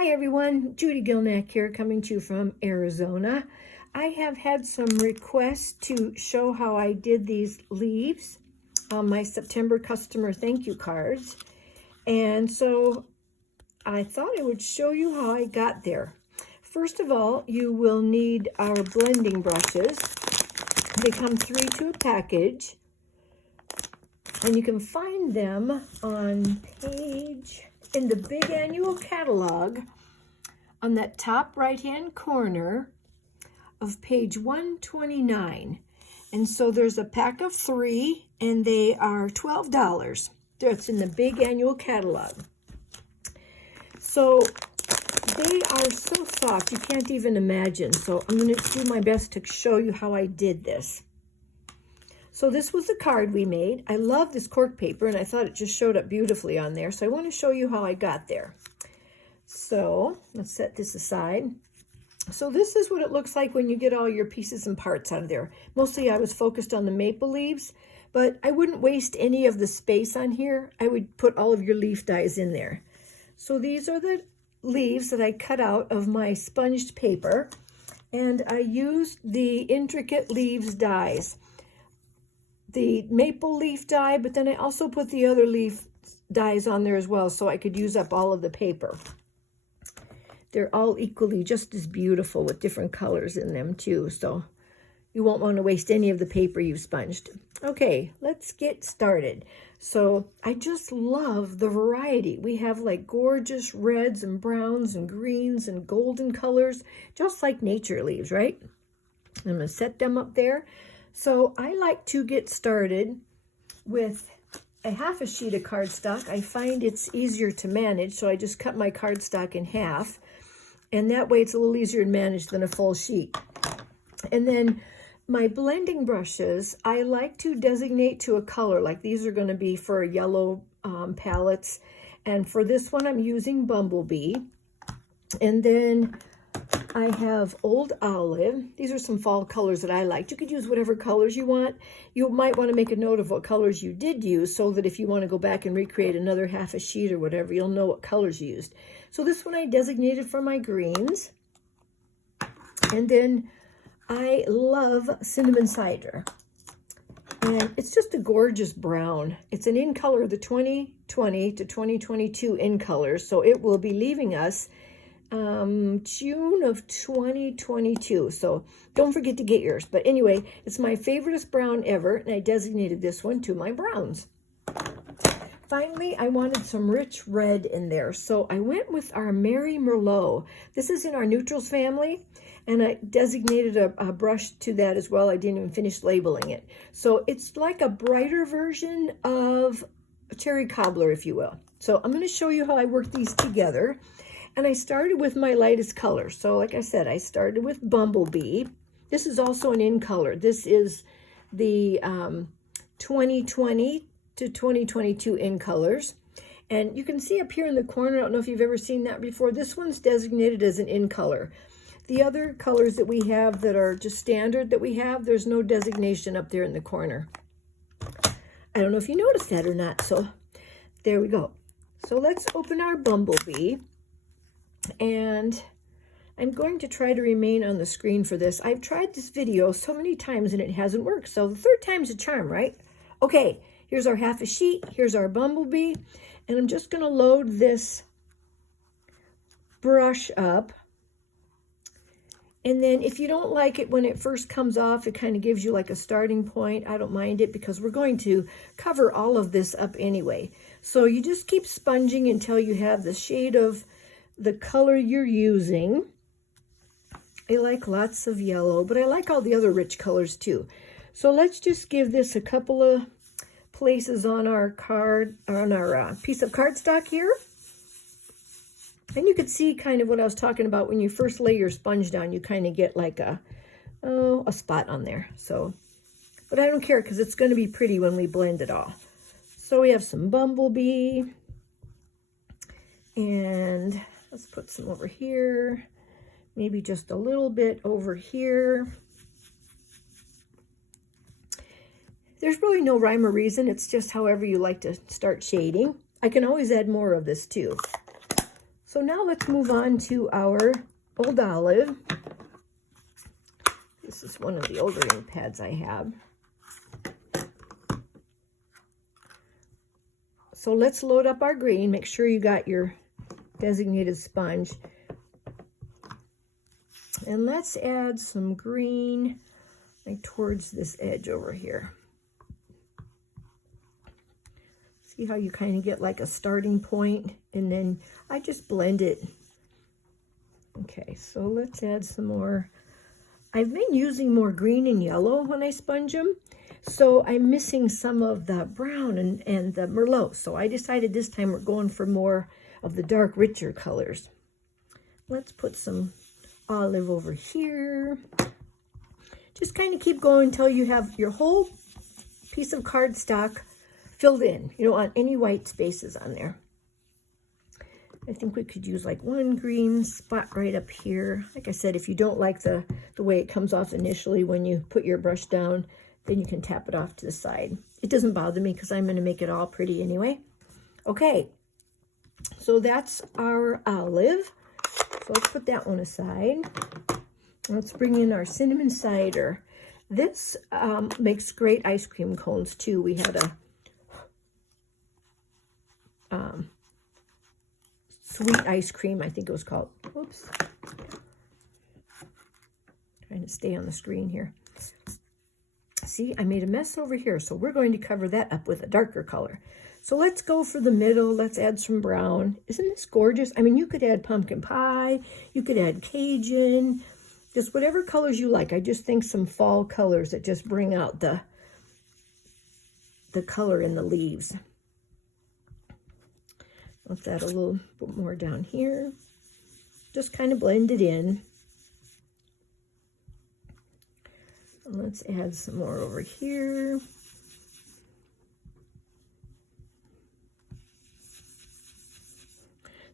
Hi everyone, Judy Gilnack here coming to you from Arizona. I have had some requests to show how I did these leaves on my September customer thank you cards. And so I thought I would show you how I got there. First of all, you will need our blending brushes. They come 3 to a package. And you can find them on in the big annual catalog on that top right-hand corner of page 129. And so there's a pack of 3 and they are $12. That's in the big annual catalog. So they are so soft you can't even imagine. So I'm going to do my best to show you how I did this. So this was the card we made. I love this cork paper and I thought it just showed up beautifully on there. So I want to show you how I got there. So let's set this aside. So this is what it looks like when you get all your pieces and parts out of there. Mostly I was focused on the maple leaves, but I wouldn't waste any of the space on here. I would put all of your leaf dies in there. So these are the leaves that I cut out of my sponged paper, and I used the Intricate Leaves dies. The maple leaf die, but then I also put the other leaf dies on there as well so I could use up all of the paper. They're all equally just as beautiful with different colors in them too, so you won't want to waste any of the paper you've sponged. Okay, let's get started. So I just love the variety. We have like gorgeous reds and browns and greens and golden colors, just like nature leaves, right? I'm going to set them up there. So I like to get started with a half a sheet of cardstock. I find it's easier to manage, so I just cut my cardstock in half. And that way it's a little easier to manage than a full sheet. And then my blending brushes, I like to designate to a color. Like these are going to be for yellow palettes. And for this one, I'm using Bumblebee. And then I have Old Olive. These are some fall colors that I liked. You could use whatever colors you want. You might want to make a note of what colors you did use so that if you want to go back and recreate another half a sheet or whatever, you'll know what colors you used. So this one I designated for my greens. And then I love Cinnamon Cider. And it's just a gorgeous brown. It's an in color of the 2020 to 2022 in colors. So it will be leaving us June of 2022. So don't forget to get yours. But anyway, it's my favoriteest brown ever, and I designated this one to my browns. Finally, I wanted some rich red in there, so I went with our Mary Merlot. This is in our neutrals family, and I designated a brush to that as well. I didn't even finish labeling it. So it's like a brighter version of a cherry cobbler, if you will. So I'm going to show you how I work these together. And I started with my lightest color. So like I said, I started with Bumblebee. This is also an in color. This is the 2020 to 2022 in colors. And you can see up here in the corner, I don't know if you've ever seen that before, this one's designated as an in color. The other colors that we have that are just standard that we have, there's no designation up there in the corner. I don't know if you noticed that or not. So there we go. So let's open our Bumblebee. And I'm going to try to remain on the screen for this. I've tried this video so many times and it hasn't worked. So the third time's a charm, right? Okay, here's our half a sheet. Here's our Bumblebee. And I'm just going to load this brush up. And then if you don't like it when it first comes off, it kind of gives you like a starting point. I don't mind it because we're going to cover all of this up anyway. So you just keep sponging until you have the shade of the color you're using. I like lots of yellow, but I like all the other rich colors too. So let's just give this a couple of places on our card, on our piece of cardstock here. And you could see kind of what I was talking about when you first lay your sponge down, you kind of get like a spot on there. So, but I don't care because it's going to be pretty when we blend it all. So we have some Bumblebee, and let's put some over here, maybe just a little bit over here. There's really no rhyme or reason. It's just however you like to start shading. I can always add more of this too. So now let's move on to our Old Olive. This is one of the older ink pads I have. So let's load up our green. Make sure you got your designated sponge. And let's add some green like towards this edge over here. See how you kind of get like a starting point, and then I just blend it. Okay, so let's add some more. I've been using more green and yellow when I sponge them, so I'm missing some of the brown and the Merlot. So I decided this time we're going for more of the dark, richer colors. Let's put some olive over here. Just kind of keep going until you have your whole piece of cardstock filled in, you know, on any white spaces on there. I think we could use like one green spot right up here. Like I said, if you don't like the way it comes off initially when you put your brush down, then you can tap it off to the side. It doesn't bother me because I'm going to make it all pretty anyway. Okay, so that's our olive. So let's put that one aside. Let's bring in our cinnamon cider. This makes great ice cream cones too. We had a sweet ice cream, I think it was called. Oops. Trying to stay on the screen here. See, I made a mess over here, so we're going to cover that up with a darker color. So let's go for the middle. Let's add some brown. Isn't this gorgeous? I mean, you could add pumpkin pie. You could add Cajun. Just whatever colors you like. I just think some fall colors that just bring out the color in the leaves. Let's add a little bit more down here. Just kind of blend it in. And let's add some more over here.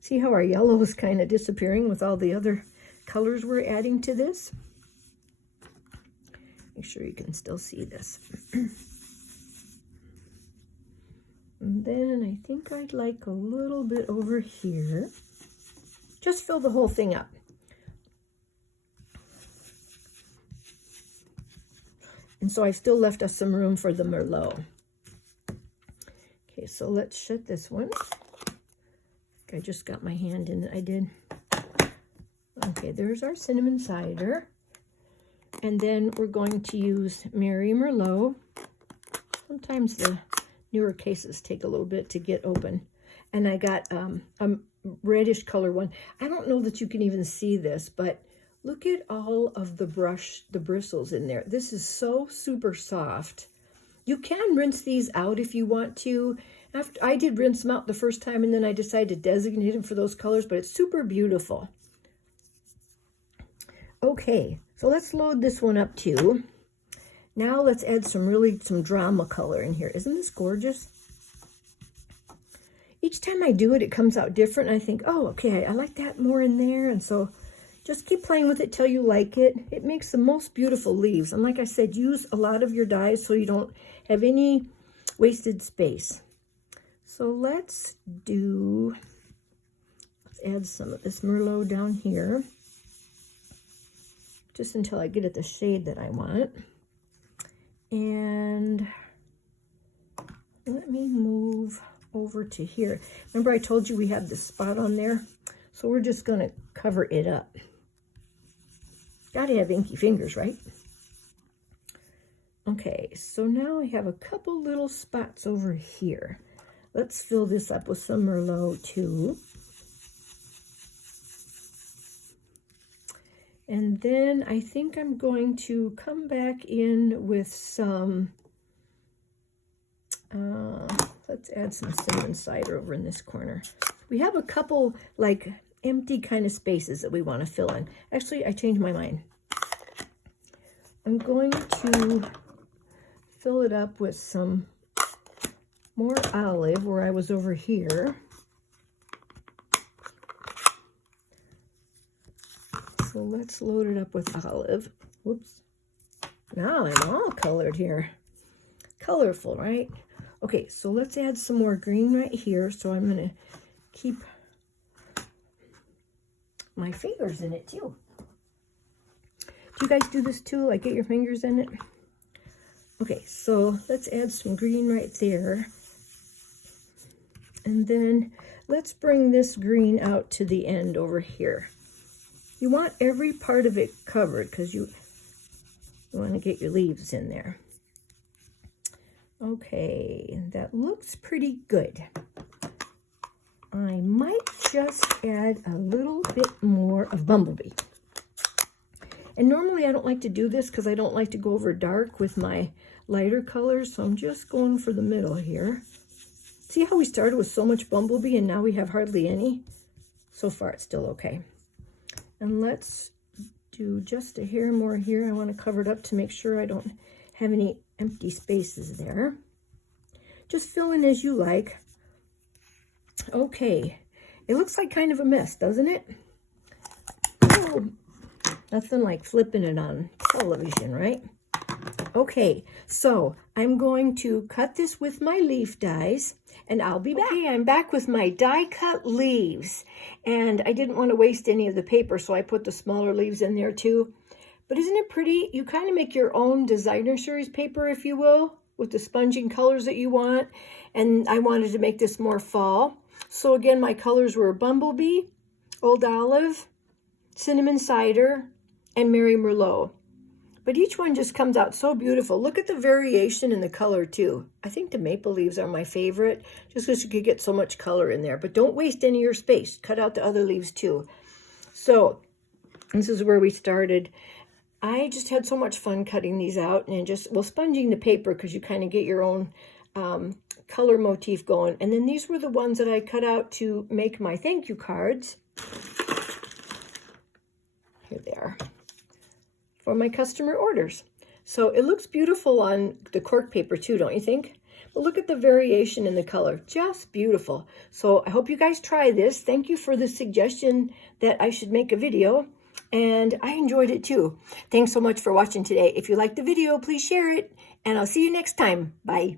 See how our yellow is kind of disappearing with all the other colors we're adding to this? Make sure you can still see this. And then I think I'd like a little bit over here. Just fill the whole thing up. And so I still left us some room for the Merlot. Okay, so let's shut this one. I just got my hand in it. I did. Okay, there's our cinnamon cider. And then we're going to use Mary Merlot. Sometimes the newer cases take a little bit to get open. And I got a reddish color one. I don't know that you can even see this, but look at all of the bristles in there. This is so super soft. You can rinse these out if you want to. After I did rinse them out the first time, and then I decided to designate them for those colors, but it's super beautiful. Okay, so let's load this one up too. Now let's add some drama color in here. Isn't this gorgeous? Each time I do it, it comes out different. I think, oh, okay, I like that more in there. And so just keep playing with it till you like it. It makes the most beautiful leaves. And like I said, use a lot of your dyes so you don't have any wasted space. So let's add some of this Merlot down here. Just until I get at the shade that I want. And let me move over to here. Remember I told you we had this spot on there? So we're just going to cover it up. Gotta have inky fingers, right? Okay, so now I have a couple little spots over here. Let's fill this up with some Merlot too. And then I think I'm going to come back in with some, let's add some cinnamon cider over in this corner. We have a couple like empty kind of spaces that we want to fill in. Actually, I changed my mind. I'm going to fill it up with some more olive where I was over here. So let's load it up with olive. Whoops. Now I'm all colored here. Colorful, right? Okay, so let's add some more green right here. So I'm going to keep my fingers in it too. Do you guys do this too? Like get your fingers in it? Okay, so let's add some green right there. And then let's bring this green out to the end over here. You want every part of it covered because you want to get your leaves in there. Okay, that looks pretty good. I might just add a little bit more of Bumblebee. And normally I don't like to do this because I don't like to go over dark with my lighter colors, so I'm just going for the middle here. See how we started with so much Bumblebee and now we have hardly any? So far it's still okay. And let's do just a hair more here. I want to cover it up to make sure I don't have any empty spaces there. Just fill in as you like. Okay, it looks like kind of a mess, doesn't it? Oh, nothing like flipping it on television, right? Okay, so I'm going to cut this with my leaf dies, and I'll be back. Okay, I'm back with my die cut leaves, and I didn't want to waste any of the paper, so I put the smaller leaves in there too. But isn't it pretty? You kind of make your own designer series paper, if you will, with the sponging colors that you want, and I wanted to make this more fall. So again, my colors were Bumblebee, Old Olive, Cinnamon Cider, and Mary Merlot. But each one just comes out so beautiful. Look at the variation in the color too. I think the maple leaves are my favorite, just because you could get so much color in there. But don't waste any of your space. Cut out the other leaves too. So this is where we started. I just had so much fun cutting these out and just, well, sponging the paper because you kind of get your own color motif going. And then these were the ones that I cut out to make my thank you cards. Here they are. For my customer orders. So it looks beautiful on the cork paper too, don't you think? But look at the variation in the color, just beautiful. So I hope you guys try this. Thank you for the suggestion that I should make a video, and I enjoyed it too. Thanks so much for watching today. If you liked the video, please share it, and I'll see you next time. Bye.